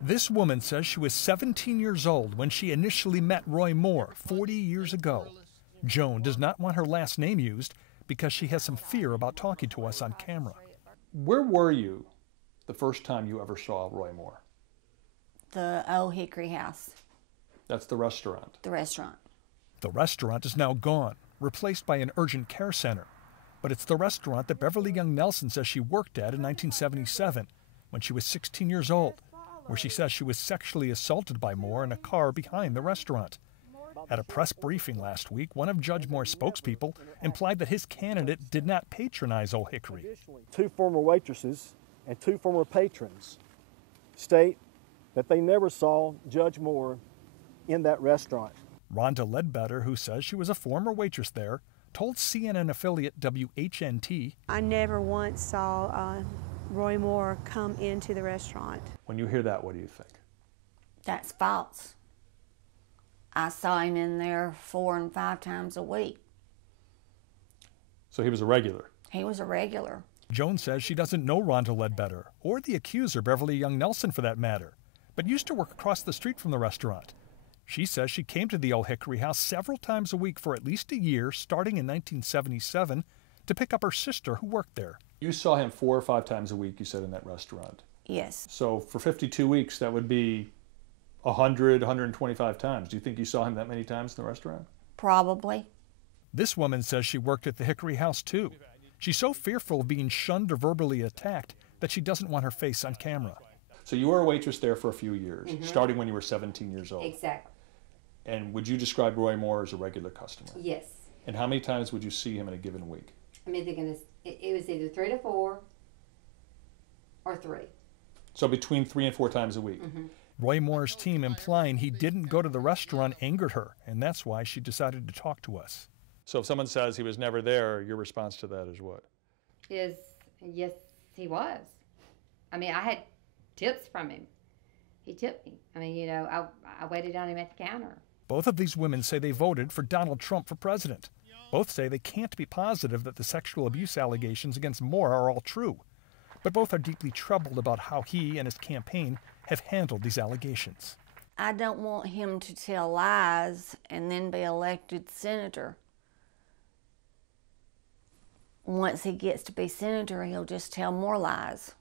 This woman says she was 17 years old when she initially met Roy Moore 40 years ago. Joan does not want her last name used because she has some fear about talking to us on camera. Where were you the first time you ever saw Roy Moore? The Ole Hickory House. That's the restaurant. The restaurant. The restaurant is now gone, replaced by an urgent care center. But it's the restaurant that Beverly Young Nelson says she worked at in 1977 when she was 16 years old, where she says she was sexually assaulted by Moore in a car behind the restaurant. At a press briefing last week, one of Judge Moore's spokespeople implied that his candidate did not patronize Ole Hickory. 2 former waitresses and 2 former patrons state that they never saw Judge Moore in that restaurant. Rhonda Ledbetter, who says she was a former waitress there, told CNN affiliate WHNT, "I never once saw Roy Moore come into the restaurant." When you hear that, what do you think? That's false. I saw him in there 4 and 5 times a week. So he was a regular? He was a regular. Joan says she doesn't know Rhonda Ledbetter, or the accuser, Beverly Young Nelson for that matter, but used to work across the street from the restaurant. She says she came to the Ole Hickory House several times a week for at least a year, starting in 1977, to pick up her sister who worked there. You saw him 4 or 5 times a week, you said, in that restaurant? Yes. So for 52 weeks, that would be 100, 125 times. Do you think you saw him that many times in the restaurant? Probably. This woman says she worked at the Hickory House too. She's so fearful of being shunned or verbally attacked that she doesn't want her face on camera. So you were a waitress there for a few years, starting when you were 17 years old. Exactly. And would you describe Roy Moore as a regular customer? Yes. And how many times would you see him in a given week? It was either 3 to 4 or 3. So between 3 and 4 times a week? Roy Moore's team implying he didn't go to the restaurant angered her, and that's why she decided to talk to us. So if someone says he was never there, your response to that is what? Yes, he was. I mean, I had tips from him. He tipped me. I mean, I waited on him at the counter. Both of these women say they voted for Donald Trump for president. Both say they can't be positive that the sexual abuse allegations against Moore are all true. But both are deeply troubled about how he and his campaign have handled these allegations. I don't want him to tell lies and then be elected senator. Once he gets to be senator, he'll just tell more lies.